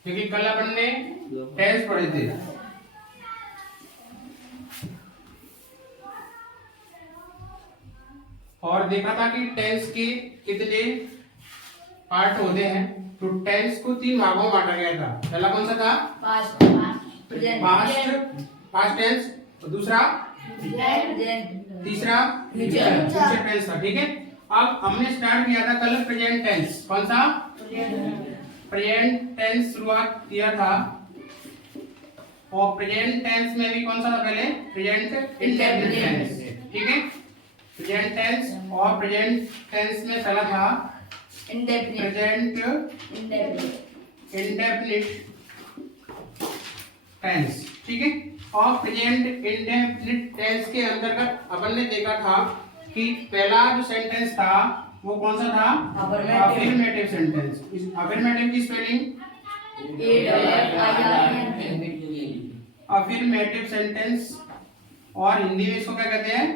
क्योंकि कल अपन ने टेंस पढ़े थे। और देखा था कि टेंस के कितने पार्ट होते हैं। तो टेंस को 3 भागों में बांटा गया था। पहला कौन सा था? पास्ट टेंस, दूसरा तीसरा फ्यूचर टेंस था। ठीक है, अब हमने स्टार्ट किया था कल प्रेजेंट टेंस। कौन सा? प्रेजेंट टेंस शुरुआत किया था। और प्रेजेंट टेंस में भी कौन सा था पहले? Present indefinite tense. ठीक है, प्रेजेंट टेंस और प्रेजेंट टेंस में पहला था प्रेजेंट इंडेफिनिट टेंस। ठीक है, और प्रेजेंट इंडेफिनिट टेंस के अंतर्गत अपन ने देखा था कि पहला जो सेंटेंस था वो कौन सा था? Affirmative sentence. इस अफर्मेटिव की स्पेलिंग अफर्मेटिव सेंटेंस, और हिंदी में इसको क्या कहते हैं?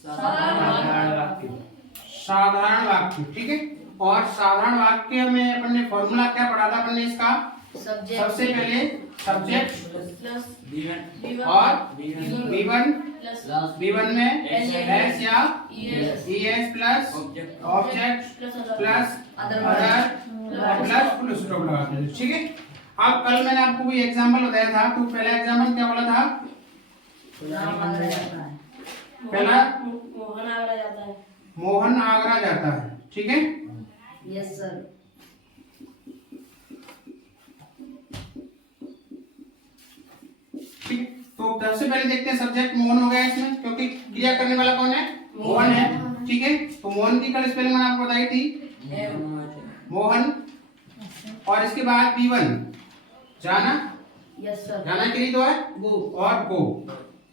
साधारण वाक्य। ठीक है, और साधारण वाक्य में अपन ने फॉर्मूला क्या पढ़ा था? अपन ने इसका सबसे पहले सब्जेक्ट और V1 में S या ES plus object plus other plus full stop लगाते हैं। ठीक है, अब कल मैंने आपको कोई एग्जांपल बताया था। तो पहला एग्जांपल क्या बोला था? पहला मोहन आगरा जाता है। ठीक है, यस सर। ठीक, तो सबसे पहले देखते हैं सब्जेक्ट मोहन हो गया इसमें, क्योंकि क्रिया करने वाला कौन है? मोहन है। ठीक है, तो मोहन की कल स्पेलिंग मैंने आपको बताई थी, मोहन। और इसके बाद B1 जाना। Yes sir. जाना के लिए तो है गो और गो।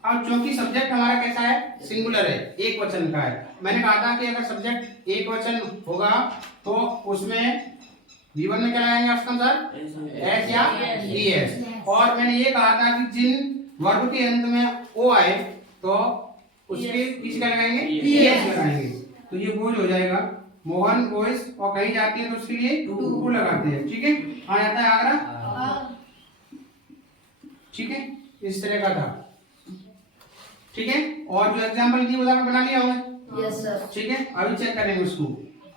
अब क्योंकि सब्जेक्ट हमारा कैसा है? सिंगुलर है, एक वचन का है। मैंने कहा था कि अगर सब्जेक्ट एक वचन होगा तो उसमें V1 में क्या लगाएंगे आंसर? S या ES। और मैंने ये कहा था कि जिन वर्ब के अंत में O आए तो उसके पीछे क्या लगाएंगे? ES लगाएंगे। तो ये गोज हो जाएगा, मोहन गोइस। और कहीं जाती है तो उसके लिए टू लगाते हैं। ठीक है, आ जाता है आगरा। ठीक है, इस तरह का था। ठीक है, और जो एग्जांपल दिए वो आपने बना लिया होगा? Yes sir. ठीक है, अभी चेक करेंगे उसको।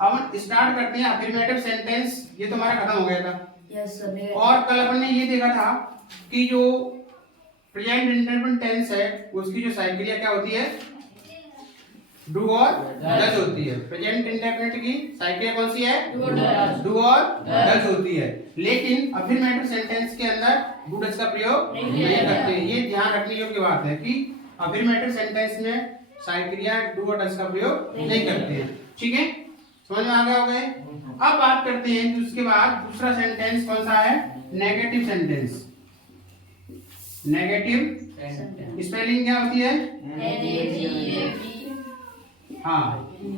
अब स्टार्ट करते हैं अफर्मेटिव सेंटेंस। ये तो हमारा खत्म हो गया था। Yes sir. और कल अपन ने ये देखा था कि जो प्रेजेंट इंडेफिनिट टेंस है उसकी जो सहायक क्रिया क्या होती है? डू और डज होती है। प्रेजेंट इंडेफिनिट की सहायक क्रिया कौन सी है? डू और डज होती है। लेकिन अफर्मेटिव सेंटेंस के अंदर डू डज का प्रयोग नहीं करते। ये ध्यान रखने योग्य बात है कि अफर्मेटिव सेंटेंस में सहायक क्रिया डू और डज का प्रयोग नहीं करते हैं। ठीक है, समझ में आ गया होगा? अब बात करते हैं कि उसके बाद दूसरा सेंटेंस कौन सा है? Negative sentence. नेगेटिव स्पेलिंग क्या होती है? हाँ,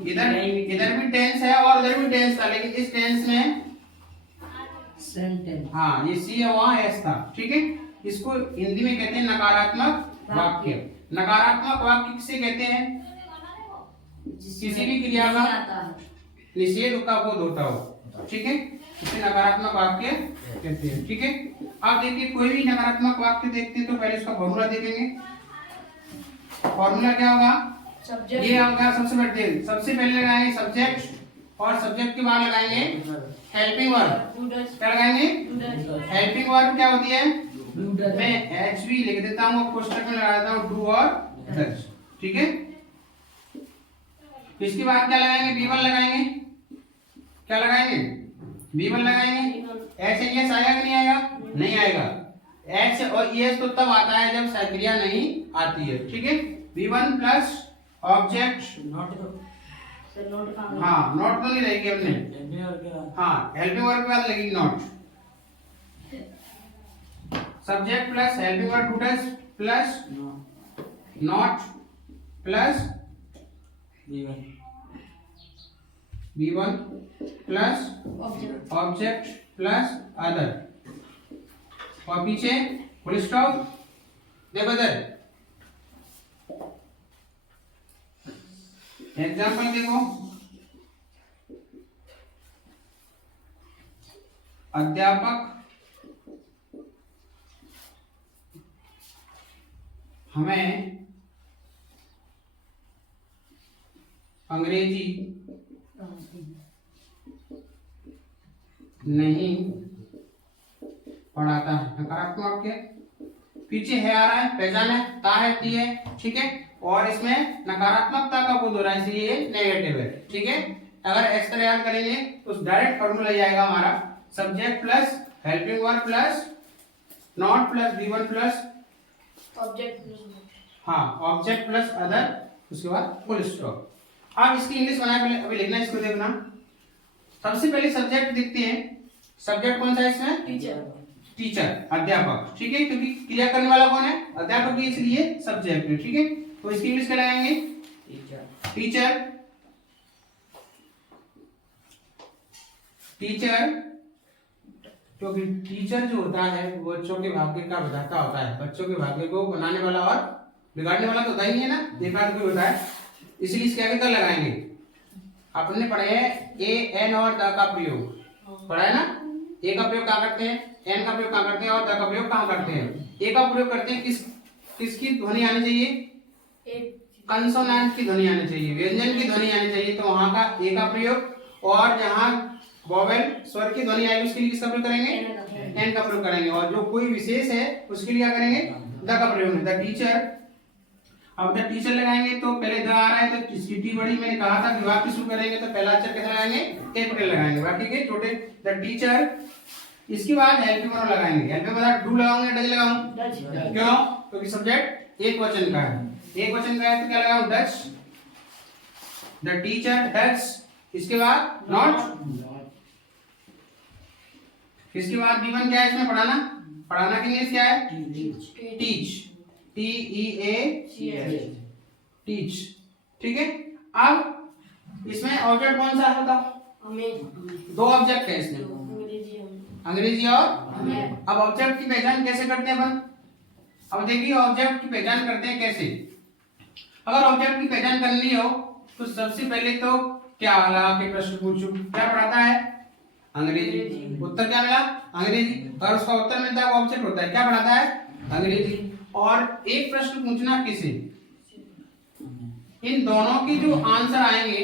इधर भी टेंस है और उधर भी टेंस था, लेकिन इस टेंस में सेंटेंस। हाँ, ये सी है, वहाँ एस था। ठीक है, इसको हिंदी में कहते हैं नकारात्मक वाक्य। नकारात्मक वाक्य किसे कहते हैं? किसी भी क्रिया का निषेध का बोध होता हो। ठीक है, इसे नकारात्मक वाक्य कहते हैं। ठीक है, अब देखिए कोई भी नकारात्मक वाक्य देखते हैं तो पहले इसका फॉर्मूला देखेंगे। फॉर्मूला क्या होगा? ये होगा सबसे पहले लगाएंगे सब्जेक्ट, और सब्जेक्ट के बाद लगाएंगे हेल्पिंग वर्ब। क्या लगाएंगे? हेल्पिंग वर्ब क्या होती है? मैं एच भी लिख देता हूँ, कोष्टक में लगा देता हूँ डू और डज। ठीक है, इसके बाद क्या लगाएंगे? B1 लगाएंगे। क्या लगाएंगे? B1 लगाएंगे। एच एस आएगा कि नहीं आएगा? नहीं आएगा। एच और ES तो तब आता है जब सहायक क्रिया नहीं आती है। ठीक है, B1 प्लस ऑब्जेक्ट। हाँ, नॉट तो नहीं रहेगी अपने। हाँ, हेल्पिंग वर्ब के बाद लगेगी not. Subject plus helping verb to does plus not plus B1 plus object plus other, और पीछे फुल स्टॉप। देखो इधर एग्जाम्पल देखो, अध्यापक हमें अंग्रेजी नहीं पढ़ाता है। नकारात्मक वाक्य, पीछे है आ रहा है, पहचान है, ता है, ती है, ठीक है। और इसमें नकारात्मकता का बोध हो रहा है, इसलिए ये नेगेटिव है, ठीक है। अगर एक्स तरह याद करेंगे तो डायरेक्ट फॉर्मूला ये आएगा हमारा, subject plus helping verb plus not plus V1 plus object plus other, उसके बाद फुल स्टॉप। अब इसकी इंग्लिश बनाए, पहले अभी लिखना, इसको देखना। सबसे पहले सब्जेक्ट देखते हैं। सब्जेक्ट कौन सा है इसमें? टीचर, अध्यापक, ठीक है, क्योंकि क्रिया करने वाला कौन है? अध्यापक, इसलिए सब्जेक्ट है, ठीक है। तो इसकी इंग्लिश क्या लगाएंगे? टीचर। टीचर, क्योंकि टीचर जो होता है वो बच्चों के भाग्य का विधाता होता है। बच्चों के भाग्य को बनाने वाला और बिगाड़ने वाला तो होता ही नहीं है ना, एक आदमी होता है, इसलिए इसके आगे द लगाएंगे। आपने पढ़े है ए एन और द का प्रयोग, पढ़ा है ना। ए का प्रयोग कहाँ करते हैं, एन का प्रयोग कहाँ करते हैं और द का प्रयोग कहाँ करते हैं? ए का प्रयोग करते हैं किसकी ध्वनि आनी चाहिए? कंसोनेंट की ध्वनि आनी चाहिए, व्यंजन की ध्वनि आनी चाहिए, तो वहां का ए का प्रयोग। और जहां वोवेल स्वर की ध्वनि आएगी उसके लिए किसका प्रयोग करेंगे? एन का प्रयोग करेंगे। और जो कोई विशेष है उसके लिए क्या करेंगे? द का प्रयोग। द टीचर, अब द टीचर लगाएंगे तो पहले द आ रहा है तो इसकी टी बड़ी, मैंने कहा था कि वाक्य शुरू करेंगे तो पहला अक्षर कैसा लगाएंगे? कैपिटल लगाएंगे, बाकी के छोटे। द टीचर, इसके बाद हेल्पिंग वर्ब लगाएंगे। हेल्पिंग वर्ब डू लगाऊंगा डज लगाऊं? क्यों? क्योंकि सब्जेक्ट एक वचन का है, एक वचन का है तो क्या लगाऊं? डज। द टीचर डज, इसके बाद नॉट, इसके बाद B1 क्या है इसमें? पढ़ाना। पढ़ाना की इंग्लिश क्या है? टीच, TEACH, टीच, ठीक है। अब इसमें ऑब्जेक्ट कौन सा है बताओ? दो ऑब्जेक्ट है इसमें, अंग्रेजी और अब ऑब्जेक्ट की पहचान कैसे करते हैं अपन? अब देखिए ऑब्जेक्ट की पहचान करते हैं कैसे। अगर ऑब्जेक्ट की पहचान करनी हो तो सबसे पहले तो क्या लगा के प्रश्न पूछूं, क्या पढ़ाता है? अंग्रेजी। उत्तर क्या मिला? अंग्रेजी। अगर उसका उत्तर मिलता है वो ऑब्जेक्ट होता है, क्या पढ़ाता है? अंग्रेजी। और एक प्रश्न पूछना किसे? इन दोनों की जो आंसर आएंगे,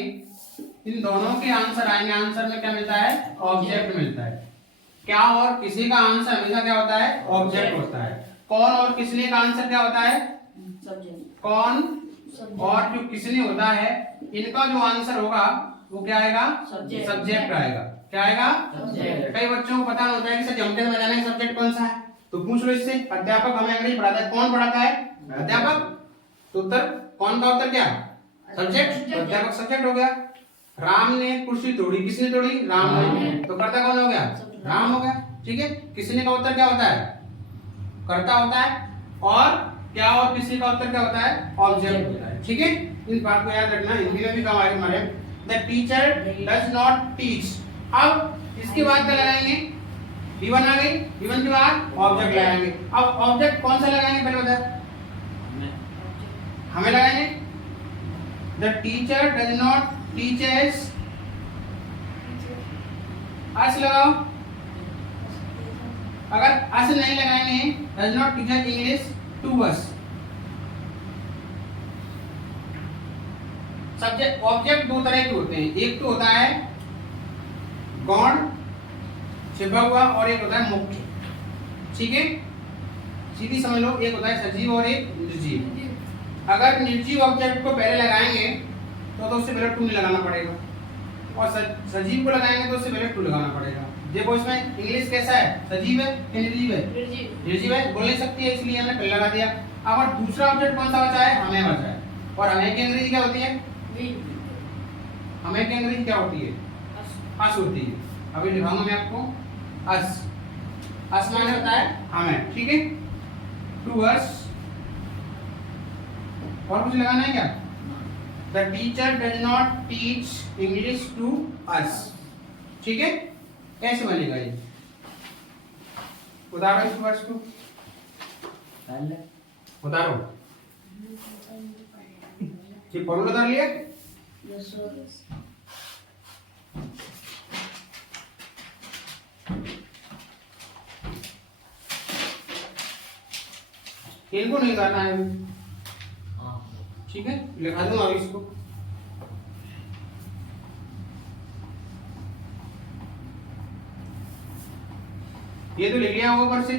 इन दोनों के आंसर आएंगे, आंसर में क्या मिलता है? ऑब्जेक्ट मिलता है। क्या और किसी का आंसर हमेशा क्या होता है? ऑब्जेक्ट होता है। कौन और किसने का आंसर क्या होता है? कौन और जो किसने होता है, इनका जो आंसर होगा वो क्या आएगा? सब्जेक्ट आएगा। क्या आएगा? कई बच्चों को पता होता है कि सर जमते में जाना है सब्जेक्ट कौन सा है, तो पूछ लो इससे। अध्यापक हमें अंग्रेजी पढ़ाता है, कौन पढ़ाता है? अध्यापक। तो उत्तर कौन का उत्तर क्या? सब्जेक्ट। तो अध्यापक सब्जेक्ट हो गया। राम ने कुर्सी तोड़ी, किसने तोड़ी? राम ने। तो कर्ता कौन हो गया? राम हो गया, ठीक है। किसने का उत्तर क्या होता है? कर्ता होता है। और क्या और किसी का उत्तर क्या होता है? ऑब्जेक्ट होता है, ठीक है। इन बात को याद रखना, हिंदी में भी काम आएगा हमारे। The teacher does not teach. अब इसके बाद क्या लगाएंगे? B1 आ गई, B1 के बाद ऑब्जेक्ट लगाएंगे। अब ऑब्जेक्ट कौन सा लगाएंगे पहले बताओ? हमें लगाएंगे। The teacher does not teaches, us लगाओ। अगर अस नहीं लगाएंगे, does not teacher English to us. Subject object दो तरह के होते हैं, एक तो होता है गौण छिपा हुआ और एक होता है मुख्य, ठीक है। सीधी समझ लो, एक होता है सजीव और एक निर्जीव। अगर निर्जीव ऑब्जेक्ट को पहले लगाएंगे तो उससे पहले टू नहीं लगाना पड़ेगा, और सजीव को लगाएंगे तो उससे पहले टू लगाना पड़ेगा। देखो इसमें इंग्लिश कैसा है? सजीव है कि निर्जीव है? निर्जीव है, बोल नहीं सकती है, इसलिए हमने पहले लगा दिया। अब और दूसरा ऑब्जेक्ट कौन सा बचा है? हमें बचा है। और हमें की अंग्रेजी क्या होती है? हमें की अंग्रेजी क्या होती है? अस होती है। अभी लिखाऊंगा मैं आपको, अस। अस माने होता है हमें, ठीक है। To us. और कुछ लगाना है क्या? The teacher does not teach English to us, ठीक है। ऐसे बनेगा ये। उदाहरण इस वर्ष को उतारो। ये फॉर्मूला उतार लिया, Yes, sir. इनको नहीं करना है अभी। ठीक है, लिखा दूंगा अभी इसको। ये तो लिख लिया होगा ऊपर से,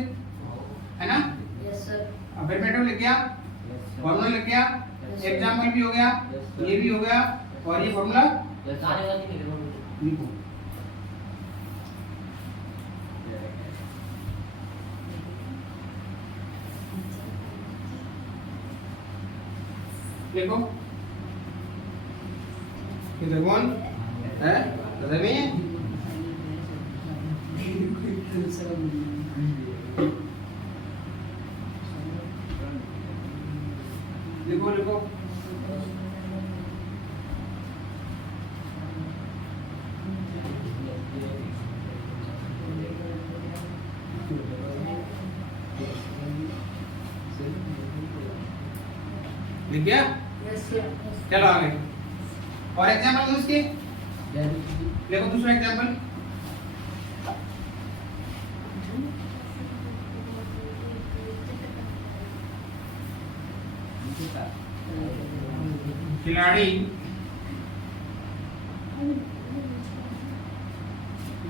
है ना? Yes, sir. अफर्मेटिव लिख गया, फॉर्मूला लिख गया, एग्जाम्पल भी हो गया, ये भी हो गया, और ये फॉर्मूला लिखो। देखो किधर कौन है? रवि लिखो लिखो। लिख गया? Yes, sir. चलो आगे। और एग्जाम्पल उसके देखो, दूसरा एग्जाम्पल। खिलाड़ी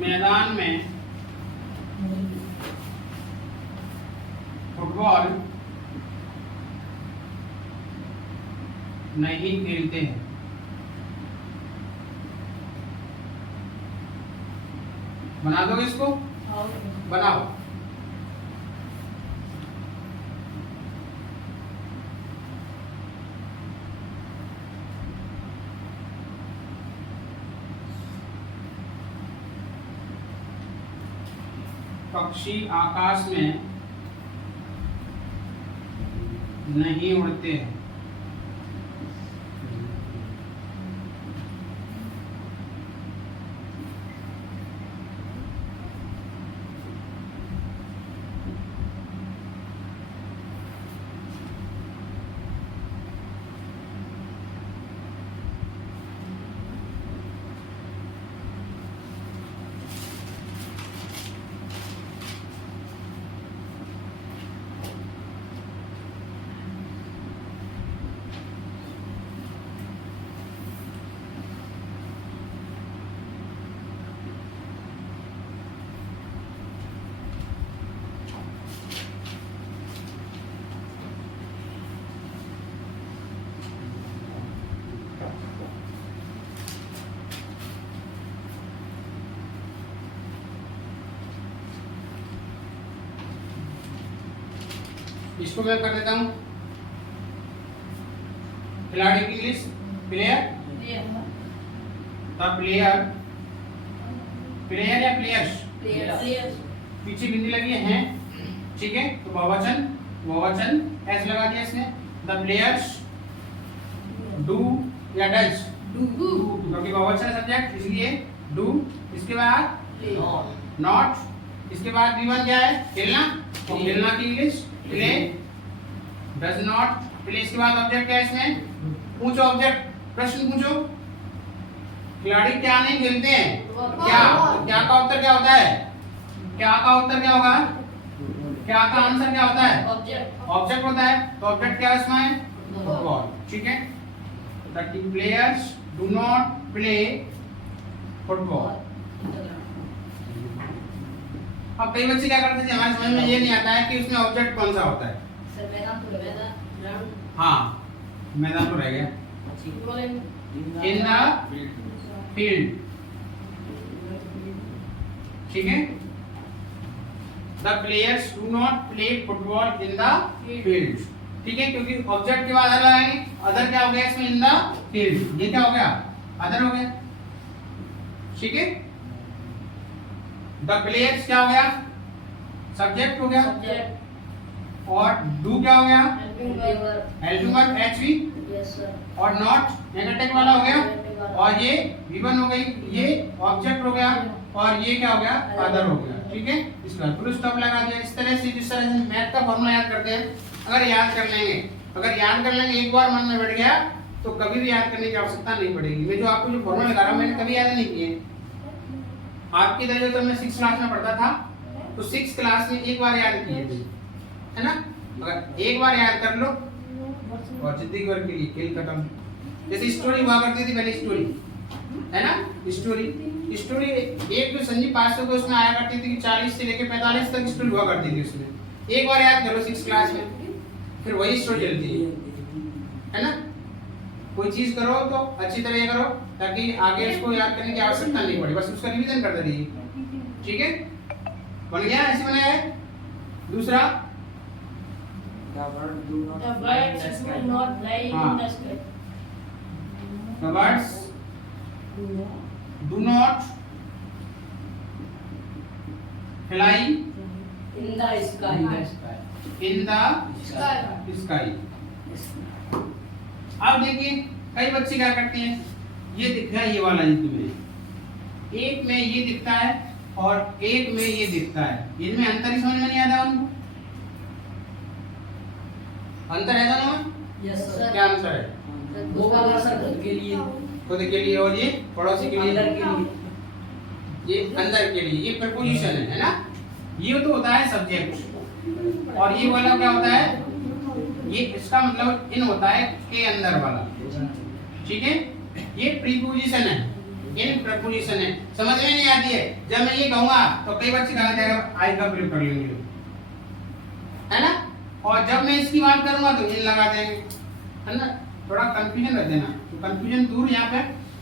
मैदान में फुटबॉल नहीं खेलते हैं। बना दोगे इसको? बनाओ। पक्षी आकाश में नहीं उड़ते हैं। इसको मैं कर देता हूँ। खिलाड़ी की लिस्ट, प्लेयर, प्लेयर, प्लेयर या प्लेयर्स, पीछे बिंदी लगी है, ठीक है? तो बहुवचन, बहुवचन एस लगा दिया इसने। द प्लेयर्स डू या डज, क्योंकि बहुवचन सब्जेक्ट इसलिए डू। इसके बाद नॉट, इसके बाद V1 क्या है? खेलना, तो खेलना की English play, does not play. इसके बाद ऑब्जेक्ट क्या है इसमें? पूछो ऑब्जेक्ट, प्रश्न पूछो। खिलाड़ी क्या नहीं खेलते हैं? क्या, क्या का उत्तर क्या होता है? क्या का उत्तर क्या होगा? क्या का आंसर क्या होता है? ऑब्जेक्ट होता है। तो ऑब्जेक्ट क्या है इसमें? फुटबॉल, ठीक है? The players do not play football. अब कई बच्चे क्या करते हैं, हमारे समझ में ये नहीं आता है कि उसमें ऑब्जेक्ट कौन सा होता है। हाँ, मैदान तो रह गया। इन द फील्ड, ठीक है? The players do not play football in the field, ठीक है? क्योंकि ऑब्जेक्ट के बाद अदर आएंगे। अदर क्या हो गया इसमें? In the field. ये क्या हो गया? अदर हो गया, ठीक है? द प्लेयर्स क्या हो गया? सब्जेक्ट हो गया। और डू क्या हो गया? Helping HV। और नॉट नेगेटिव वाला हो गया। और ये V1 हो गई, ये ऑब्जेक्ट हो गया। और ये क्या हो गया? अदर हो गया, ठीक है? इसका फुल स्टॉप लगा दिया। इस तरह से, जिस तरह से मैथ का फॉर्मूला याद करते हैं, अगर याद कर लेंगे, एक बार मन में बैठ गया तो कभी भी याद करने की आवश्यकता नहीं पड़ेगी। मैं जो आपको जो फॉर्मूला लगा रहा हूँ मैंने कभी याद नहीं किए। आपकी तरह तो मैं 6 क्लास में पढ़ता था तो 6 क्लास में एक बार याद किए थे, है ना। अगर एक बार याद कर लो और जिंदगी भर के लिए खेल खत्म। जैसे स्टोरी हुआ करती थी पहले, स्टोरी है ना, स्टोरी एक जो संजीव पास्टर को उसमें आया करती थी कि 40 से लेकर 45 तक स्टोरी हुआ करती थी उसमें। एक बार याद करो 6 क्लास में, फिर वही स्टोरी चलती है ना। कोई चीज करो तो अच्छी तरह करो ताकि आगे इसको याद करने की आवश्यकता नहीं पड़े, बस उसका रिवीजन करते रहिए। ठीक है, बन गया, ऐसे बनाया है। दूसरा The birds do not fly in the sky. the birds do not fly In the sky. in the sky। अब देखिए कई बच्चे क्या करते हैं, ये दिख रहा है ये वाला, तुम्हें एक में ये दिखता है और एक में ये दिखता है, इनमें अंतर ही समझ में नहीं आता उनको। अंतर है दोनों में? Yes sir. क्या अंतर है? दो वाला सर खुद के लिए, खुद के लिए और ये पड़ोसी के लिए, अंदर के लिए। ये अंदर के लिए, ये प्रपोजिशन है ना। ये तो होता है सब्जेक्ट और ये वाला क्या होता है, ये इसका मतलब इन होता है के अंदर वाला। ठीक है, ये प्रीपोजिशन है, इन प्रपोजिशन है। समझ में नहीं आती है, जब मैं ये कहूंगा तो कई बच्चे कहा जाएगा आई का प्रयोग कर लेंगे, है ना। और जब मैं इसकी बात करूंगा तो इन लगा देंगे, है ना। थोड़ा कंफ्यूजन रख देना, तो कंफ्यूजन दूर। यहाँ पे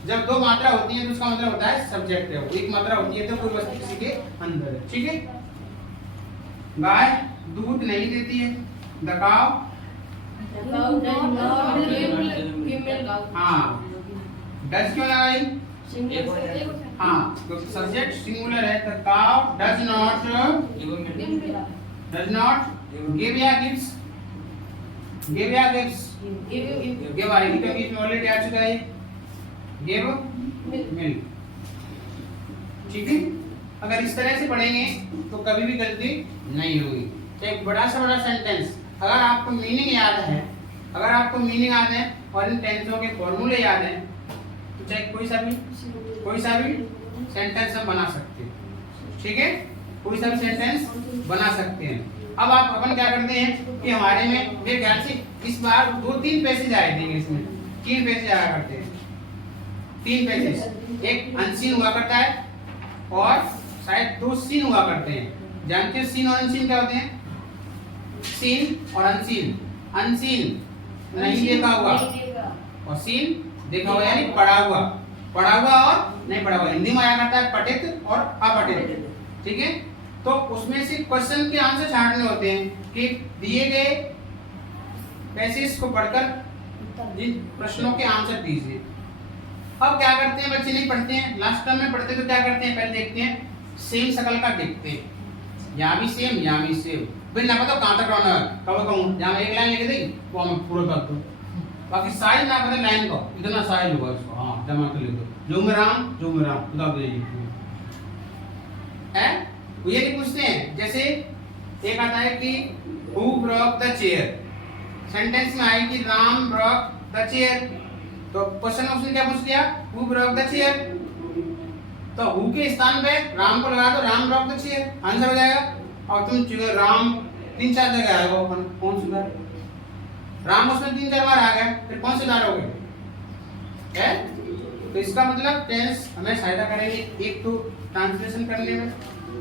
जब दो मात्रा होती है तो उसका मतलब होता है सब्जेक्ट है, एक मात्रा होती है तो कोई वस्तु किसी के अंदर है। ठीक है, गाय दूध नहीं देती है, द काउ, हाँ डज क्यों लगाई, हाँ तो सब्जेक्ट सिंगुलर है, the cow does not give या गिव्स, गिव या गिव्स, गिव आएगी क्योंकि इसमें ऑलरेडी आ चुका है गिव मिल्क। ठीक है, अगर इस तरह से पढ़ेंगे तो कभी भी गलती नहीं होगी। तो एक बड़ा सा बड़ा सेंटेंस, अगर आपको मीनिंग याद है, अगर आपको मीनिंग याद है और इन टेंसों के फॉर्मूले याद हैं तो चाहे कोई सा भी सेंटेंस हम बना सकते हैं। ठीक है, कोई सा भी सेंटेंस बना सकते हैं। अब आप अपन क्या करते हैं कि हमारे में मेरे ख्याल से इस बार 2-3 पैसेज आए थे इंग्लिश में, 3 पैसेज आया करते हैं, 3 पैसेज। एक अनसीन हुआ करता है और शायद 2 सीन हुआ करते हैं। जानते हो सीन और अनसीन क्या होते हैं? सीन और अनसीन, अनसीन नहीं देखा हुआ और सीन देखा हुआ यानी पढ़ा हुआ, पढ़ा हुआ और नहीं पढ़ा हुआ। हिंदी में आया करता है पठित और अपठित। ठीक है, तो उसमें से क्वेश्चन के आंसर छांटने होते हैं कि दिए गए पैसेज को पढ़कर जिन प्रश्नों के आंसर दीजिए। अब क्या करते हैं बच्चे, नहीं पढ़ते हैं, लास्ट टर्म में पढ़ते तो क्या करते हैं, पहले देखते हैं सेम शकल का देखते हैं, यहाँ भी सेम यहाँ भी सेम, फिर ना पता कहाँ तक रहना है, कब कहूँ जहाँ एक लाइन लिख दी वो हमें पूरा कर दो, बाकी साइज ना पता लाइन को इतना साइज होगा इसको, हाँ जमा कर ले दो, जो राम बता दो है। वो ये नहीं पूछते हैं, जैसे एक आता है कि who broke the chair, sentence में आए कि राम ब्रोक द चेयर, तो क्वेश्चन ऑप्शन क्या पूछ लिया, हु ब्रोक द चेयर, तो हु के स्थान पे राम को लगा दो, Ram broke the chair, answer हो जाएगा। और तुम राम 3-4 जगह आएगा, कौन सुधार, राम उसमें 3-4 बार आ गया, फिर कौन सुधारोगे है। तो इसका मतलब टेंस हमें सहायता करेंगे, एक तो ट्रांसलेशन करने में,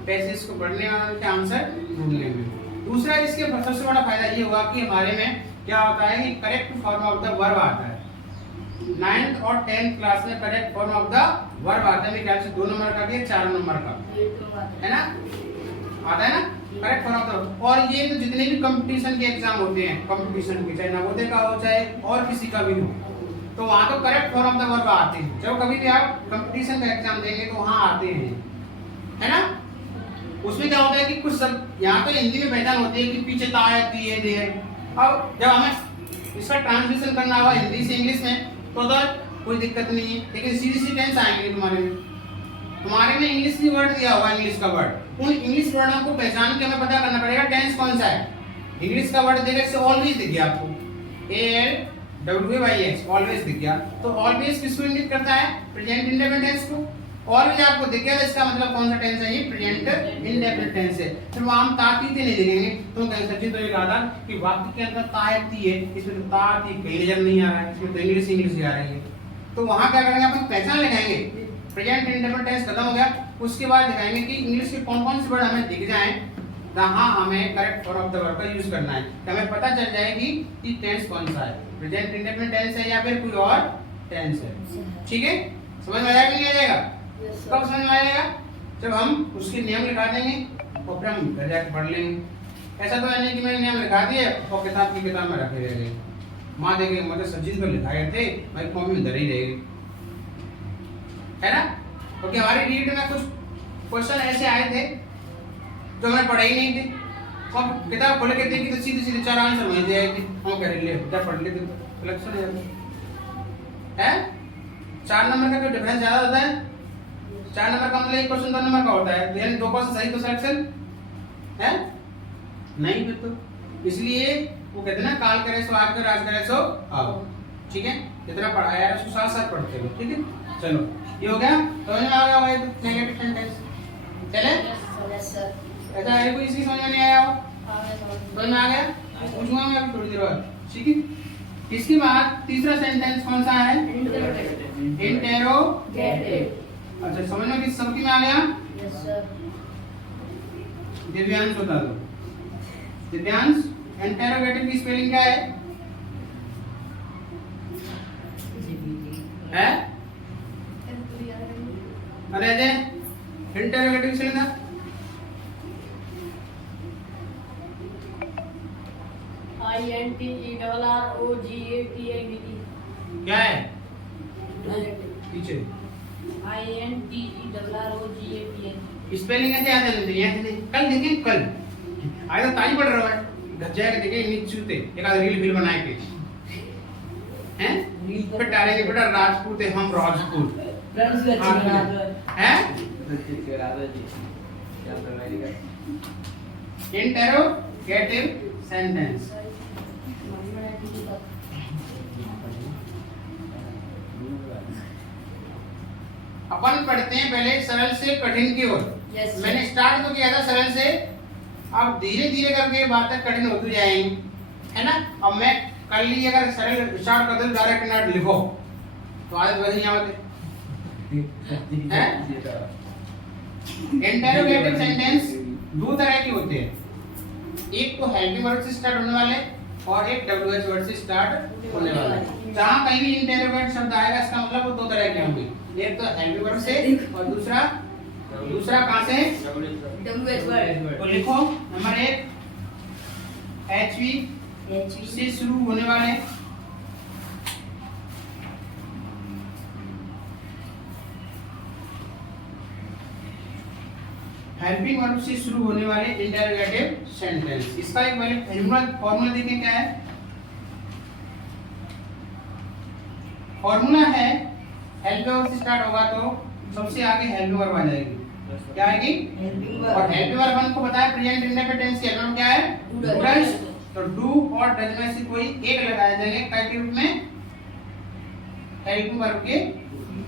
पैसेज को पढ़ने वाले के आंसर ढूंढने में। दूसरा इसके सबसे बड़ा फायदा ये हुआ कि हमारे में क्या होता है कि correct form of the verb आता है। 9th और 10th क्लास में correct form of the verb आता है, मेरे ख्याल से 2 नंबर का भी 4 नंबर का है ना, आता है ना करेक्ट फॉर्म ऑफ द। और ये तो जितने भी कंपटीशन के एग्जाम होते हैं, कंपटीशन के चाहे नवोदय का हो चाहे और किसी का भी हो, तो वहाँ तो correct form of the verb आते हैं। जब कभी भी आप कंपटीशन का एग्जाम देंगे तो वहाँ आते हैं, है ना। उसमें क्या होता है कि कुछ सब यहाँ तो हिंदी में पहचान होती है कि पीछे ता है, ती है, दे है। अब जब हमें इसका ट्रांसलेशन करना होगा हिंदी से इंग्लिश में तो कोई दिक्कत नहीं है, लेकिन सीधी टेंस आएंगे तुम्हारे में इंग्लिश की वर्ड दिया होगा, इंग्लिश का वर्ड, उन इंग्लिश वर्डों को पहचान के हमें पता करना पड़ेगा टेंस कौन सा है। इंग्लिश का वर्ड देगा, इससे ऑलवेज दिख गया आपको, WAYX ऑलवेज दिख गया। तो ऑलवेज किसको इंगित करता है? प्रेजेंट इंडेफिनिट टेंस को। ऑलवेज आपको दिख गया तो इसका मतलब कौन सा टेंस है? ये प्रेजेंट इंडेफिनिट टेंस है। फिर वो हम ता ती नहीं दिखेंगे तो कह सकते तो ये कहा था कि वाक्य के अंदर ता है ती है, इसमें तो ता ती कहीं नजर नहीं आ रहा है, इसमें तो इंग्लिश ही आ रही है। तो वहां क्या करेंगे अपन पहचान लगाएंगे प्रेजेंट इंडेफिनिट टेंस खत्म हो गया, उसके बाद दिखाएंगे कि इंग्लिश के कौन कौन से वर्ड हमें दिख जाएं जहां हमें correct form of the verb का यूज करना है, तो हमें पता चल जाएगी कि टेंस कौन सा है, प्रेजेंट इंडेफिनिट टेंस है या फिर कोई और टेंस है। ठीक है, समझ में आएगा कि नहीं आएगा? कब समझ में आएगा? जब हम उसके नियम लिखा देंगे और फिर हम घर जाकर पढ़ लेंगे। ऐसा तो है नहीं कि मैंने नियम लिखा दिए और किताब में रखे रह गए। माँ देखेंगे मतलब सब्जी तो लिखाए थे, भाई मम्मी में धरी रहेगी, है ना? क्योंकि हमारी रीड में कुछ क्वेश्चन ऐसे आए थे जो हमने पढ़े ही नहीं थे, और किताब खोल के देखी तो सीधे सीधे 4 आंसर वहीं दे आए थे। हम कह रहे ले पढ़ लेते तो कलेक्शन हो जाता है। 4 नंबर का कोई डिफरेंस ज्यादा होता है? 4 नंबर का मतलब 1 क्वेश्चन 2 नंबर का होता है, तो यानी 2 क्वेश्चन सही तो सिलेक्शन है नहीं। फिर तो इसलिए वो कहते हैं ना, काल करे सो आज करे, आज करे सो आओ। ठीक है, जितना पढ़ाया है उसको साथ साथ पढ़ते हो। ठीक है, चलो ये हो गया। समझ में आ गया भाई नेगेटिव सेंटेंस? चले ऐसा है कोई इसी समझ में नहीं आया हो? समझ में आ गया? पूछूंगा मैं अभी थोड़ी देर बाद। ठीक है, इसके बाद तीसरा सेंटेंस कौन सा है? इंटेरोगेटिव। अच्छा, समझ में किस सबकी में आ गया? Yes sir. दिव्यांश बता दो। दिव्यांश, इंटेरोगेटिव की स्पेलिंग क्या है? है? अरे अजय, इंटेरोगेटिव स्पेलिंग था? INTERROGATIVE। क्या है पीछे? INTERROGATIVE। स्पेलिंग ऐसे याद है नहीं? ऐसे कल देखें, कल आज तो ताली पढ़ रहा है, घर जाके देखें नीचे एक आध रील बनाए के हैं, फिर डालेंगे बेटा राजपूत है हम राजपूत फ्रेंड्स भी अच्छी बना दो हैं। है। Interrogative sentence. अपन पढ़ते हैं पहले सरल से कठिन की ओर। Yes, मैंने स्टार्ट तो किया था सरल से, अब धीरे धीरे करके बातें कठिन होती जाएंगी, है ना? अब मैं कर ली अगर सरल स्टार्ट कर दूं डायरेक्ट नॉट लिखो तो आदत बदल जाओगे। इंटेरोगेटिव सेंटेंस 2 तरह के होते हैं, एक तो हेल्पिंग वर्ड से स्टार्ट होने वाले और एक WH वर्ड से स्टार्ट होने वाले। जहां कहीं भी इंटेरोगेट शब्द आएगा इसका मतलब वो 2 तरह के होंगे, एक तो हेल्पिंग वर्ड से और दूसरा कहां से? WH word. तो लिखो नंबर 1 HV से शुरू होने वाले हेल्पिंग वर्ब से शुरू होने वाले इंटेरोगेटिव सेंटेंस। इसका एक पहले फॉर्मूला देखें क्या है। फॉर्मूला है हेल्पिंग वर्ब से स्टार्ट होगा तो सबसे आगे हेल्पिंग वर्ब आ जाएगी। क्या आएगी? और हेल्पिंग वर्ब हमको पता है प्रेजेंट इंडेफिनिट टेंस के हेल्पिंग क्या है? डज। तो डू और डज में से कोई एक लगाया जाएगा क्या रूप में? हेल्पिंग वर्ब के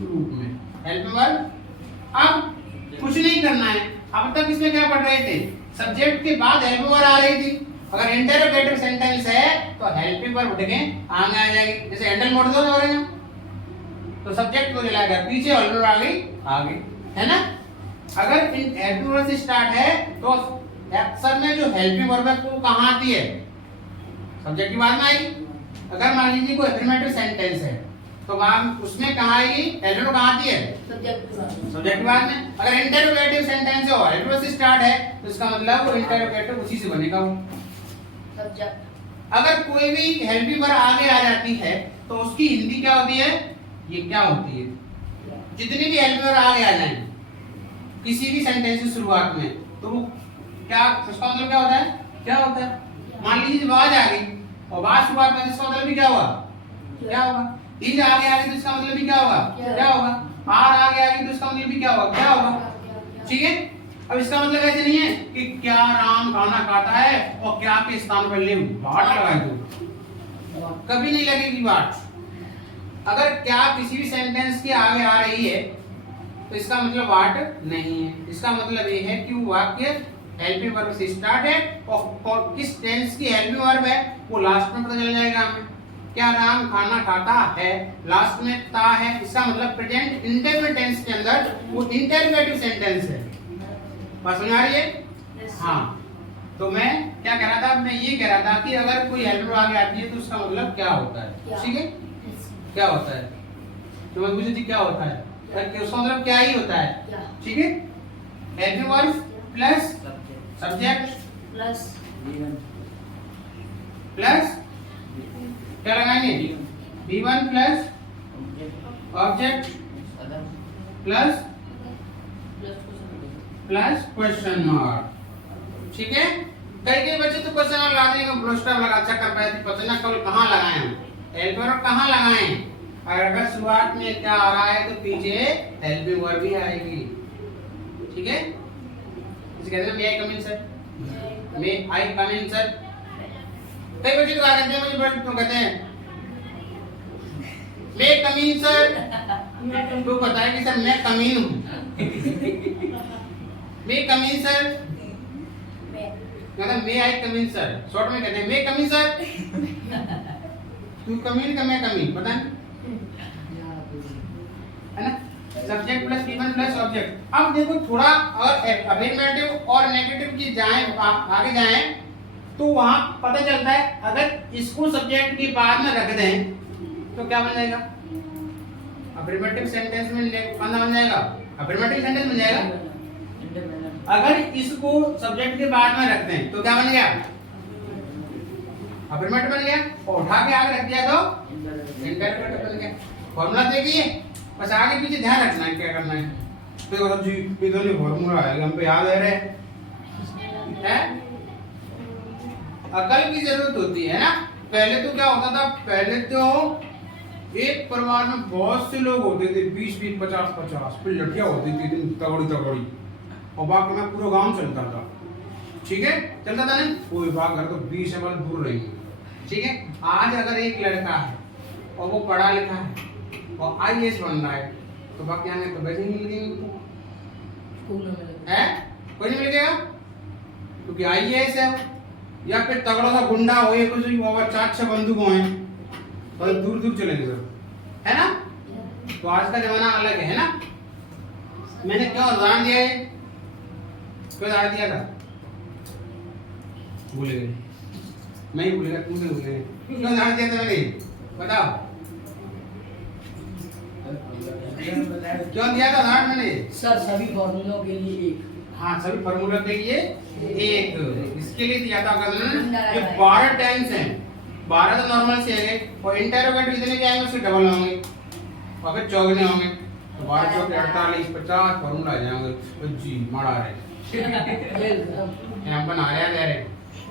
रूप में। हेल्पिंग वर्ब अब कुछ नहीं करना है। अब तक इसमें क्या पढ़ रहे थे? सब्जेक्ट के बाद हेल्पिंग वर्ब आ रही थी। अगर इंटेरोगेटिव सेंटेंस है तो हेल्पिंग वर्ब उठ के आगे आ जाएगी। जैसे हैंडल मोड़ दो हो रहे हैं तो सब्जेक्ट को चलाएगा, पीछे हेल्पिंग वर्ब आ गई आगे, है ना? अगर इन हेल्पिंग वर्ब से स्टार्ट है तो अक्सर में जो हेल्पिंग वर्ब है वो कहां आती है? सब्जेक्ट की बाद में आएगी। अगर मान लीजिए कोई अफर्मेटिव सेंटेंस है तो वहां उसमें कहां आएगी? हेल्पिंग वर्ब कहां आती है? सब्जेक्ट के बाद में। अगर इंटेरोगेटिव सेंटेंस है और हेल्पिंग वर्ब से स्टार्ट है तो इसका मतलब वो इंटेरोगेटिव उसी से बनेगा वो सब्जेक्ट। अगर कोई भी हेल्पिंग वर्ब आगे आ जाती है तो उसकी हिंदी क्या होती है? ये क्या होती है? जितनी भी हेल्पिंग वर्ब आगे आ जाए किसी भी सेंटेंस की शुरुआत में तो वो क्या, उसका मतलब क्या होता है? क्या होता है? मान लीजिए आवाज आ गई और बात शुरुआत में, इसका मतलब भी क्या हुआ? क्या होगा? इज आगे आ गई तो इसका मतलब भी क्या होगा? क्या होगा? आर आगे आ गई तो इसका मतलब भी क्या होगा? क्या होगा? ठीक है। अब इसका मतलब ऐसे नहीं है कि क्या राम खाना खाता है और क्या के स्थान पर ले बाट लगाए तो कभी नहीं लगेगी वाट। अगर क्या किसी भी सेंटेंस के आगे आ रही है तो इसका मतलब वाट नहीं है, इसका मतलब ये है कि वो वाक्य हेल्पिंग वर्ब से स्टार्ट है और किस टेंस की हेल्पिंग वर्ब है वो लास्ट में पता चल जाएगा हमें। क्या राम खाना खाता है, लास्ट में ता है, इसका मतलब प्रेजेंट इंडेफिनिट टेंस के अंदर वो इंटरोगेटिव सेंटेंस है। बात समझ आ रही है? हाँ, तो मैं क्या कह रहा था, मैं ये कह रहा था कि अगर कोई हेल्पर आगे आती है तो उसका मतलब क्या होता है, ठीक है? क्या होता है तो मैं पूछी थी क्या होता है, उसका मतलब क्या ही होता है, ठीक है? Helping verb plus subject plus क्या लगाएंगे, V1 plus object plus plus question mark, ठीक है? कई बच्चे तो क्वेश्चन मार्क लगा देंगे, ब्लू स्टार लगा, अच्छा कर पाए, पता ना कल कहाँ लगाए हम हेल्पिंग वर्ब कहाँ लगाएं। अगर शुरुआत में क्या आ रहा है तो पीछे हेल्पिंग वर्ब भी आएगी, ठीक है? इसे कहते हैं मे आई कम इन सर, मे आई कम इन सर। कई बच्चे तो क्या कहते हैं, मुझे बड़े क्यों कहते हैं मे कम इन सर, तो पता है कि सर मैं कम इन हूँ। मे कम इन सर कहते हैं मे आई कम इन सर, शॉर्ट में कहते हैं मे कम इन सर। तू कम इन का मैं कम इन, पता नहीं है ना? Subject plus V1 plus object. अब देखो थोड़ा और अफर्मेटिव और नेगेटिव की जाएं आगे जाएं तो वहां पता चलता है अगर इसको सब्जेक्ट के बाद में रख दें तो क्या बन जाएगा, अफर्मेटिव सेंटेंस में कौन सा बन जाएगा, अफर्मेटिव सेंटेंस बन जाएगा। अगर इसको सब्जेक्ट के बाद में रखते हैं तो क्या बन गया, अफर्मेटिव बन गया, और उठा के आगे रख दिया तो इंटररोगेटिव बन गया। फॉर्मूला देखिए, बस आगे पीछे ध्यान रखना है क्या करना है। तो जी इधर ये फॉर्मूला है, हम पे याद है रे, हैं? अकल की जरूरत होती है ना। पहले तो क्या होता था, पहले तो एक परिवार में बहुत से लोग होते थे, 20-20, 50-50, फिर लड़कियां होती थी तगड़ी, और बाकी में पूरा गांव चलता था, ठीक है? चलता था नहीं, कोई बात घर तो 20 साल दूर रही, ठीक है? आज अगर एक लड़का है और वो पढ़ा लिखा है और IAS बन रहा है तो बाकी आने तो वैसे ही मिल गई है, कोई नहीं मिलेगा क्योंकि IAS है, या फिर तगड़ा सा गुंडा हो, ये कुछ और 4-6 बंदूक हैं और दूर दूर चलेंगे सब, है ना? तो आज का जमाना अलग है ना। मैंने क्यों उदाहरण दिया है, क्यों उदाहरण दिया था, भूल गए, मैं ही भूलेगा, तुम नहीं भूलेंगे, क्यों उदाहरण दिया था मैंने, बताओ क्यों दिया था उदाहरण मैंने? सर सभी फॉर्मूलों के लिए एक, हाँ सभी फॉर्मूला के लिए एक, इसके लिए दिया था ये 12 टेंस हैं, 12 तो नॉर्मल से है और इंटरोगेटिव इतने भी आएंगे उसके डबल होंगे और फिर चौगुने होंगे, तो 12 चौके 48, 50 फॉर्मूला आ जाएंगे जी, मारा रहे हम बना रहे हैं,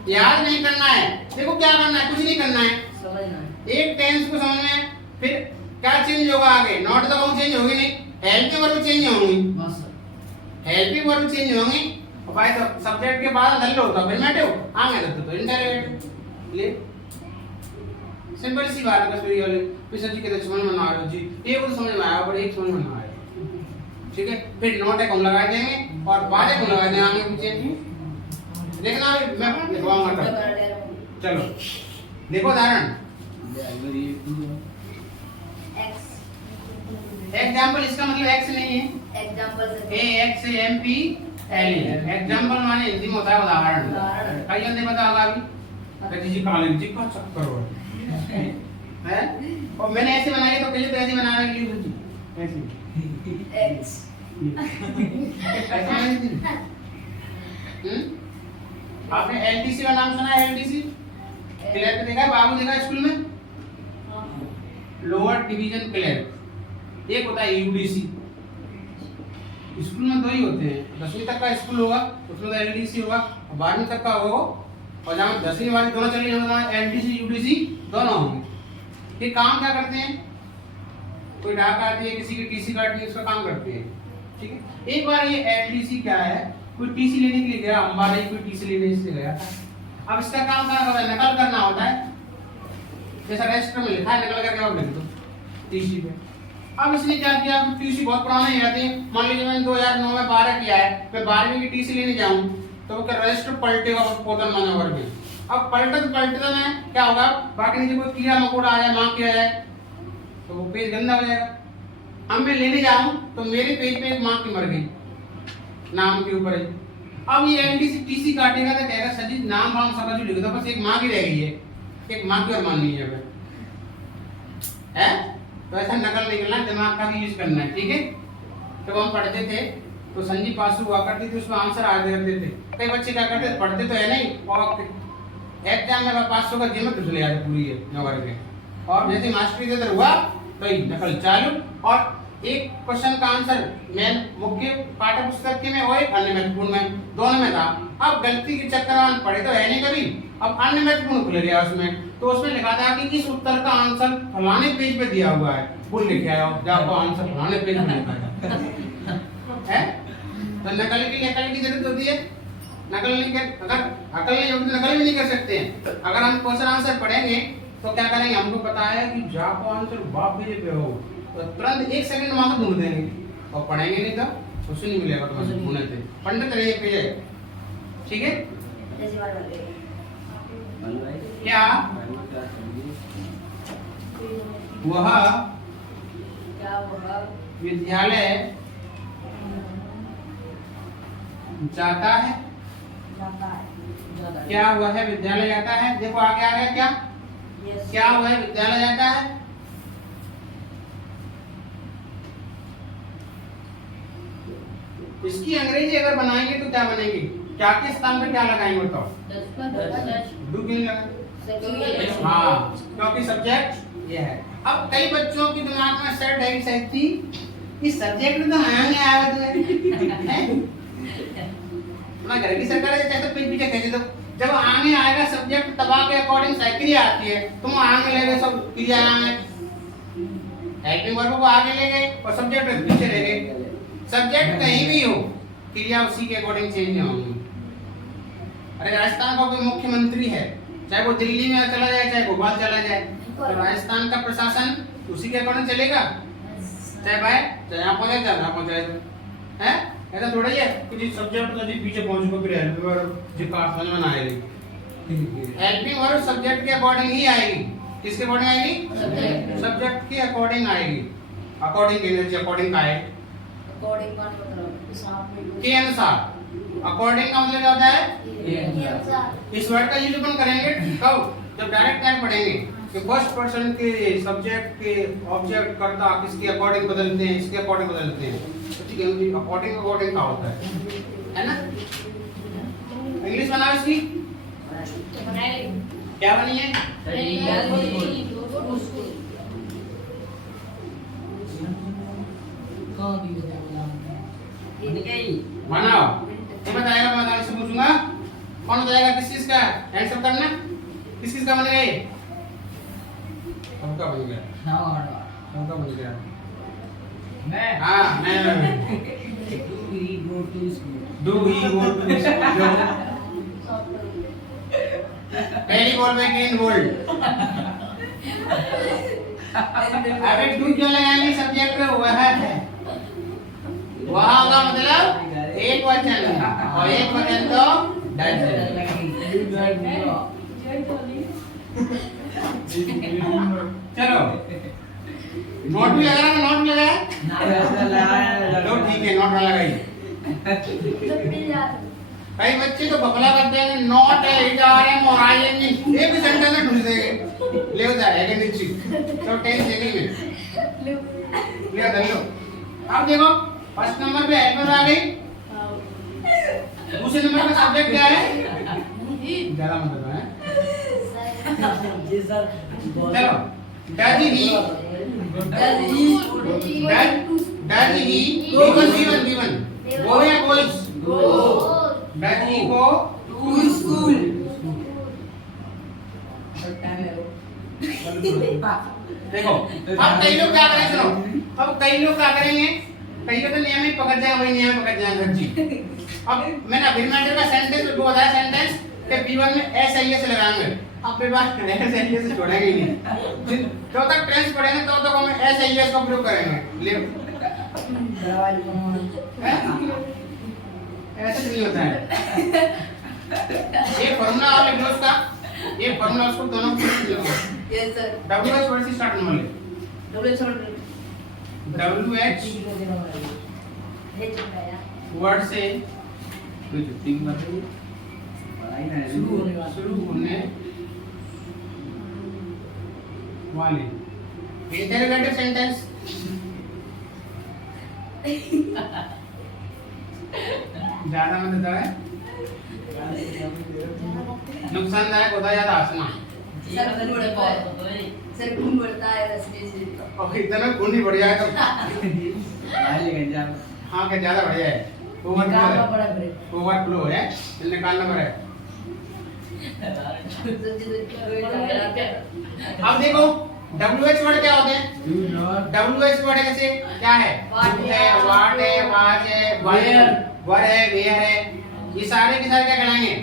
याद नहीं करना है। देखो क्या करना है, कुछ नहीं करना है, समझना है, एक टेंस को समझना है, फिर क्या चेंज होगा आगे, नॉट द वर्ब चेंज होगी नहीं, हेल्पिंग वर्ब चेंज होंगी, हेल्पिंग वर्ब चेंज होंगी, और भाई तो सब्जेक्ट के बाद नल होता अफर्मेटिव, आगे तो इंटरोगेटिव, ले सिंपल सी बात है बस वही वाली। फिर सर जी कहते समझ में ना आ रहा जी, एक तो समझ में आया पर एक समझ में ना आया, ठीक है? फिर नॉट एक हम लगा देंगे और बाद एक हम लगा देंगे आगे पीछे, देखना मैं लिखवाऊंगा तब। चलो देखो उदाहरण, एग्जाम्पल, इसका मतलब एक्स नहीं है, AXAMPLE, एग्जाम्पल माने हिंदी में होता है उदाहरण। कई ने पता होगा अभी जी कॉलेज जी का चक्कर हो है, और मैंने ऐसे बनाई है तो कई तो ऐसे बनाने के लिए बुद्धि ऐसे X ऐसे नहीं थी। आपने LTC का नाम सुना है? LTC क्लर्क देखा है, बाबू देखा है स्कूल में, लोअर डिवीजन क्लर्क। एक होता है UDC, स्कूल में दो ही होते हैं, 10वीं तक का स्कूल होगा उसमें तो LDC होगा, और 12वीं तक का होगा, और जहाँ 10वीं वाली दोनों चली जाएंगे LDC UDC दोनों होंगे। ये काम क्या करते हैं, कोई डाक आती है, किसी की TC काटनी है, उसका काम करते हैं, ठीक है? एक बार ये LDC क्या है, कोई TC लेने के लिए गया, अंबाला कोई TC लेने से गया था। अब इसका काम क्या होता है, नकल करना होता है, जैसा रजिस्टर में लिखा है नकल करके आप लिख दो टीसी पे। अब इसने क्या किया, टीसी बहुत पुराने याद है, मान लीजिए मैंने 2009 में 12 किया है, मैं 12वीं की टीसी लेने जाऊं तो क्या रजिस्टर पलटेगा पोतन मानवर में। अब पलटते में क्या होगा, बाकी नीचे कोई कीड़ा मकोड़ा आया मां किया जाए तो वो पेज गंदा हो जाएगा। अब मैं लेने जाऊं तो मेरे पेज पे एक मां की मर गई नाम के ऊपर ही। अब ये एनडीसी टीसी काटेगा तो कहेगा सर जी नाम वाम सब कुछ लिख दो, बस एक मां की रह गई है, एक मां की और माननी है तो ऐसा नकल नहीं करना, दिमाग का भी यूज करना है, ठीक है। जब हम पढ़ते थे तो संजीव पासु हुआ करती थी, उसमें आंसर आ करते थे। कई बच्चे क्या करते थे, पढ़ते तो है नहीं और एग्जाम में 500 का जिम्मत ले आते पूरी है नंबर के, और जैसे मास्टरी दे हुआ तो ही नकल चालू। और एक क्वेश्चन का आंसर मैं मुख्य पाठ्य पुस्तक के में और एक अन्य महत्वपूर्ण में, दोनों में था। अब गलती के चक्कर में पढ़े तो है नहीं कभी, अब अन्य महत्वपूर्ण खुल गया उसमें, तो उसमें लिखा था कि इस उत्तर का आंसर फलाने पेज पे दिया हुआ है, वो लिखे आओ जाओ आंसर फलाने पेज पे लिखा है। तो नकल की जरूरत होती है, नकल नहीं कर, अगर अकल नहीं होगी तो नकल भी नहीं कर सकते हैं। अगर हम क्वेश्चन आंसर पढ़ेंगे तो क्या करेंगे, हमको पता है कि जाको आंसर बाप पेज पे हो तो तुरंत 1 सेकंड में ढूंढ देंगे, और पढ़ेंगे नहीं तो कुछ नहीं मिलेगा, तो बस ढूंढने थे पंडित रहिए पेज, ठीक है। क्या वह विद्यालय जाता है, क्या वह विद्यालय जाता है, देखो आगे आ गया क्या, क्या वह विद्यालय जाता है। इसकी अंग्रेजी अगर बनाएंगे तो क्या बनेगी, क्या के स्थान पे क्या लगाएंगे बताओ, डू क्यों लगा, हाँ क्योंकि सब्जेक्ट ये है। अब कई बच्चों के दिमाग में सेट है सहती इस सब्जेक्ट में तो आएंगे आया तुम्हें ना घर की सरकार है जैसे पेज पीछे खींच दो, जब आगे आएगा सब्जेक्ट तबा के अकॉर्डिंग क्रिया आती है, तुम आगे ले गए सब क्रिया में हेल्पिंग वर्ब को आगे ले गए और सब्जेक्ट पीछे रह गए। सब्जेक्ट कहीं भी हो क्रिया उसी के अकॉर्डिंग चेंज नहीं होगी। अरे राजस्थान का कोई मुख्यमंत्री है, चाहे वो दिल्ली में चला जाए चाहे भोपाल चला जाए, तो राजस्थान का प्रशासन उसी के अकॉर्डिंग चलेगा, चाहे भाई चाहे यहाँ पहुंचे चाहे यहाँ पहुंचे है। ऐसा थोड़ा ही है कि सब्जेक्ट तो जी पीछे पहुंच को फिर हेल्पिंग वर्ब जी का समझ में ना आएगी। हेल्पिंग वर्ब सब्जेक्ट के अकॉर्डिंग ही आएगी, किसके अकॉर्डिंग आएगी, सब्जेक्ट के अकॉर्डिंग आएगी। अकॉर्डिंग के अकॉर्डिंग का है के अनुसार, अकॉर्डिंग का मतलब क्या होता है, इस वर्ड का यूज अपन करेंगे कब, जब डायरेक्ट टाइम पढ़ेंगे कि फर्स्ट पर्सन के सब्जेक्ट के ऑब्जेक्ट कर्ता किसके अकॉर्डिंग बदलते हैं, इसके अकॉर्डिंग बदलते हैं, तो ठीक है अकॉर्डिंग का होता है ना। इंग्लिश बनाओ इसकी, क्या बनी है, बनाओ। ये बताएगा, मैं बताने से पूछूंगा कौन बताएगा किस चीज का, आंसर करना किस चीज का बनेगा, ये सबका बन गया, सबका बन गया मैं, हाँ मैं do he go to school, पहली बॉल में गेंद बोल्ड। अबे टू क्यों लगाएंगे, सब्जेक्ट वह है, वह होगा मतलब एक वचन, और एक वचन तो चलो नोट भी लगा रहा, नोट भी लगाया तो ठीक है, नोट वाला लगाइए। कई बच्चे तो बकला करते हैं, नॉट है इट आर एम और आई एन जी एक भी सेंटेंस में ढूंढ देंगे, ले जा है कि नीचे तो 10 सेकंड में क्लियर कर लो। अब देखो फर्स्ट नंबर पे हेल्पर आ गई, दूसरे नंबर का सब्जेक्ट क्या है, ज्यादा मतलब है जी सर, चलो डज ही गिवन गो या going, does he go to school, देखो अब कई लोग क्या करेंगे, सुनो अब कई लोग क्या करेंगे, कई लोग तो नियम ही पकड़ जाएंगे, वही नियम पकड़ जाएंगे जी। अब मैंने अभिनंदन का सेंटेंस जो बताया सेंटेंस के B1 में एस आई एस लगाएंगे, आपके पास एस आई एस छोड़ेंगे ही नहीं। जब तक टेंस पढ़ेंगे तब तक हम एस आई एस का प्रयोग करेंगे। ले ऐसे नहीं होता है। एक फॉर्मूला और लिख लो उसका, एक फॉर्मूला उसको दोनों को लिख लो। Yes sir. W H word से स्टार्ट होने वाले। डब्ल्यू एच वर्ड से तीन बार पढ़ाई ना शुरू होने वाले इंटरोगेटिव सेंटेंस ज्यादा मत बताओ है, नुकसानदायक होता है ज्यादा हंसना। सर खून बढ़ता है हंसने से। और इतना खून नहीं बढ़ जाए तो पढ़ाई लेके जा हाँ क्या ज्यादा बढ़िया है। ओवर फ्लो है, निकालना पड़ा है। अब देखो WH वर्ड क्या होते हैं? WH वर्ड कैसे क्या है? What है, वाट है, वाज है, वर है, वेयर है, ये सारे के सारे क्या कहलाएंगे?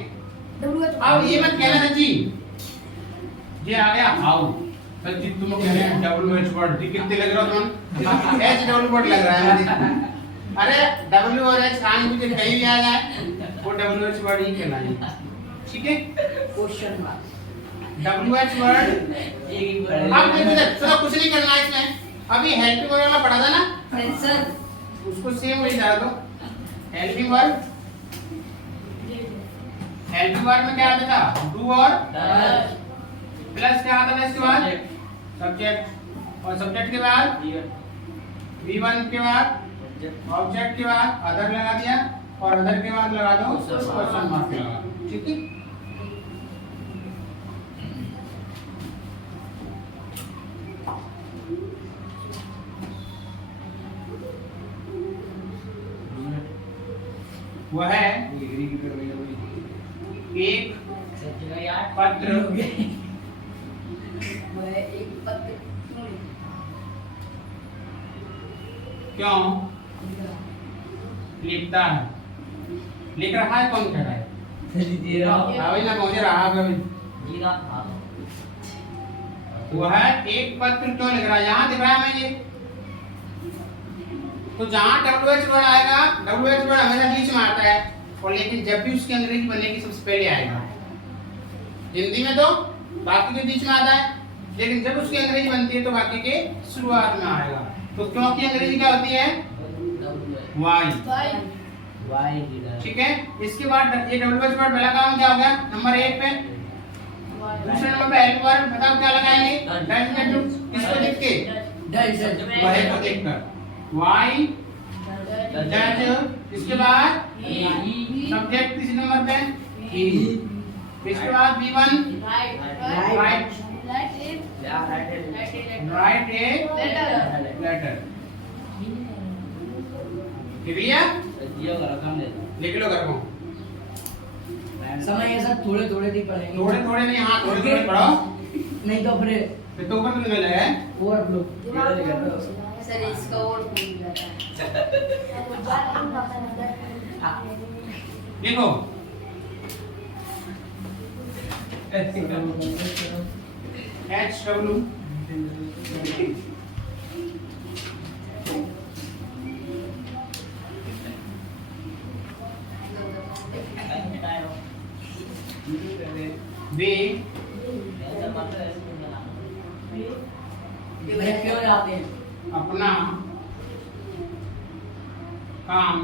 अब ये मत कहना सच्ची, ये आ गया हाउ। सच्ची तुम कह रहे हैं WH वर्ड, ये कितने लग रहा हो तुम? HW वर्ड लग रहा है मुझे। अरे W और H कान मुझे कहीं भी आ जाए वो WH वर्ड ही कहलाएंगे, ठीक है? Question mark. WH वर्ड एक ही पढ़ाई अब देखो चलो कुछ नहीं करना है इसमें। अभी हेल्पिंग वर्ड वाला पढ़ा था ना, सर उसको सेम वही डाल दो। हेल्पिंग वर्ड, हेल्पिंग वर्ड में क्या आता था? डू और प्लस क्या आता था इसके बाद? सब्जेक्ट, और सब्जेक्ट के बाद V1 के बाद ऑब्जेक्ट के बाद अदर लगा दिया, और अदर के बाद लगा दो क्वेश्चन मार्क लगा दो, ठीक है? वह है एक पत्र वह एक पत्र क्यों लिखता है? लिख रहा है, कौन कह रहा है? अभी ना पहुंचे रहा कभी। वह एक पत्र क्यों लिख रहा है? यहाँ दिख रहा है मैं ये, तो जहाँ WH वर्ड आएगा, WH वर्ड हमेशा बीच में आता है, और लेकिन जब भी उसकी अंग्रेजी बनेगी सबसे पहले आएगा। हिंदी में तो बाकी के बीच में आता है, लेकिन जब उसकी अंग्रेजी बनती है तो बाकी के शुरुआत में आएगा। तो क्यों की अंग्रेजी क्या होती है? वाई, ठीक है? इसके बाद ये WH वर्ड पहला काम क्या हो गया? नंबर 1 पे। दूसरे नंबर पे हेल्प वर्ड, बताओ क्या लगाएंगे? इसको लिख के वह को देखकर वाई जज, इसके बाद सब्जेक्ट किस नंबर पे? इसके बाद V1 राइट ए लेटर। भैया लिख लो घर को। समय ऐसा थोड़े थोड़े नहीं पढ़ेंगे, थोड़े थोड़े नहीं, हाँ थोड़े थोड़े पढ़ो, नहीं तो फिर तो ऊपर तो मिल जाएगा। ओवरफ्लो। सर इसका और भूल जाता है। देखो HW वे ये क्यों जाते हैं? अपना काम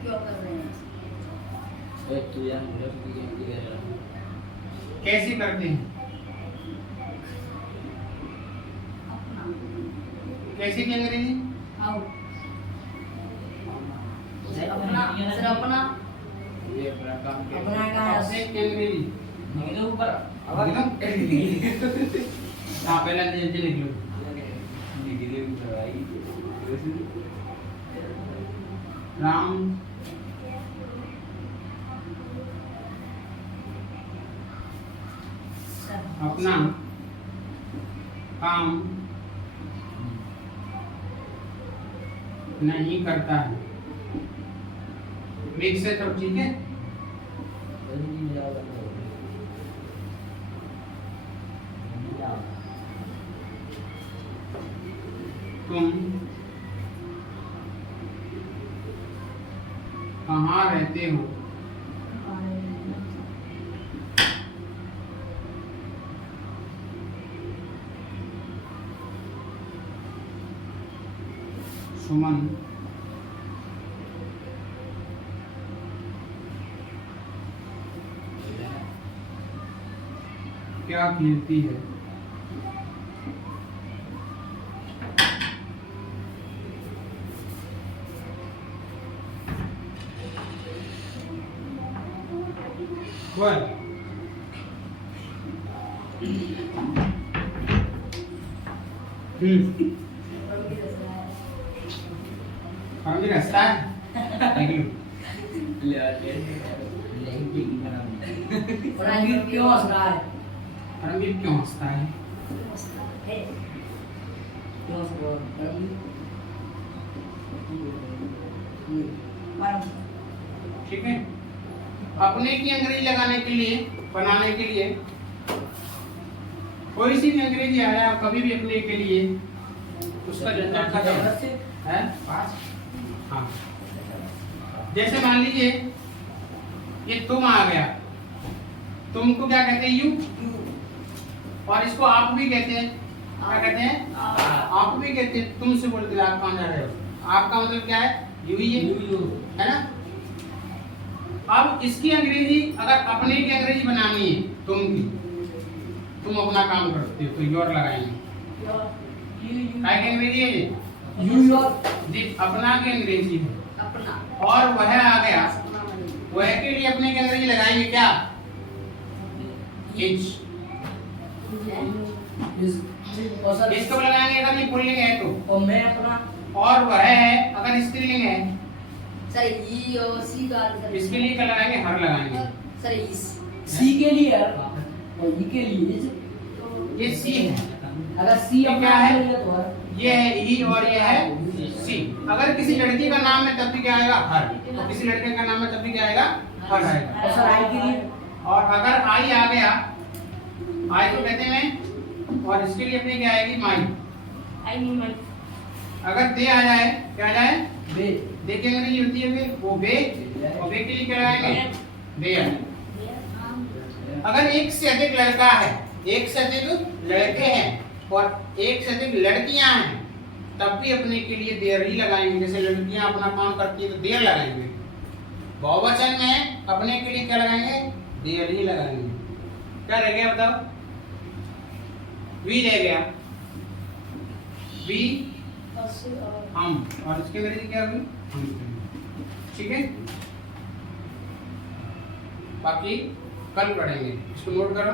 क्यों कर रहे हैं? कैसे करते हैं? कैसे की अंग्रेजी? आओ अपना सर अपना अपना का कैसे की अंग्रेजी? हाँ पहले जल्दी लिख लो। राम अपना काम नहीं करता है। मिक्स है तो ठीक है। तुम कहाँ रहते हो? सुमन क्या खेलती है? What? हम भी हंसता है। देख लो। ले आते लेंगे की बनाओ। परमवीर क्यों हंस रहा है? परमवीर क्यों हंसता है? क्यों हंस रहा है परमवीर? ठीक है। अपने की अंग्रेजी लगाने के लिए, बनाने के लिए कोई सी भी अंग्रेजी आया कभी भी अपने के लिए उसका झंझट खत्म है। पास हाँ। जैसे मान लीजिए ये तुम आ गया, तुमको क्या कहते हैं? यू। और इसको आप भी कहते हैं। क्या कहते हैं? आप भी कहते हैं। तुमसे बोलते हैं आप कहाँ जा रहे हो? आपका मतलब क्या है? यू ही है ना। अब इसकी अंग्रेजी अगर अपने की अंग्रेजी बनानी है तुम की, तुम अपना काम करते हो तो योर लगाएंगे। क्या की अंग्रेजी है ये? यू योर जी अपना की अंग्रेजी है। अपना और वह आ गया, अपना बनेगा। वह के लिए अपने की अंग्रेजी लगाएंगे क्या? हिज। और सर इसको लगाएंगे अगर ये पुल्लिंग है तो। और मैं अपना और वह है अगर स्त्रीलिंग है सर ई और सी का आंसर इसके लिए क्या लगाएंगे? हर लगाएंगे। सर इस सी के लिए है और ई के लिए इज। ये सी है, अगर सी ये क्या है? तो है ये है ही और ये है सी। अगर किसी लड़की का नाम है तब भी क्या आएगा? हर। और किसी लड़के का नाम है तब भी क्या आएगा? हर आएगा। और सर आई के लिए और अगर आई आ गया, आई को कहते हैं और इसके लिए अपनी क्या आएगी? माई। आई मीन माय अगर दे आ जाए, क्या आ जाए? बे दे की अंग्रेजी होती है बे, वो बे। और बे के लिए क्या लगाएंगे? देयर। अगर एक से अधिक लड़का है, एक से अधिक लड़के हैं और एक से अधिक लड़कियां हैं तब भी अपने के लिए देयर ही लगाएंगे। जैसे लड़कियां अपना काम करती है तो देयर लगाएंगे। बहुवचन में अपने के लिए क्या लगाएंगे? देयर ही लगाएंगे। क्या रह गया बताओ? वी रह गया। वी हम, और इसके अंग्रेजी क्या होगी? हम। ठीक है, बाकी कल पढ़ेंगे। इसको नोट करो।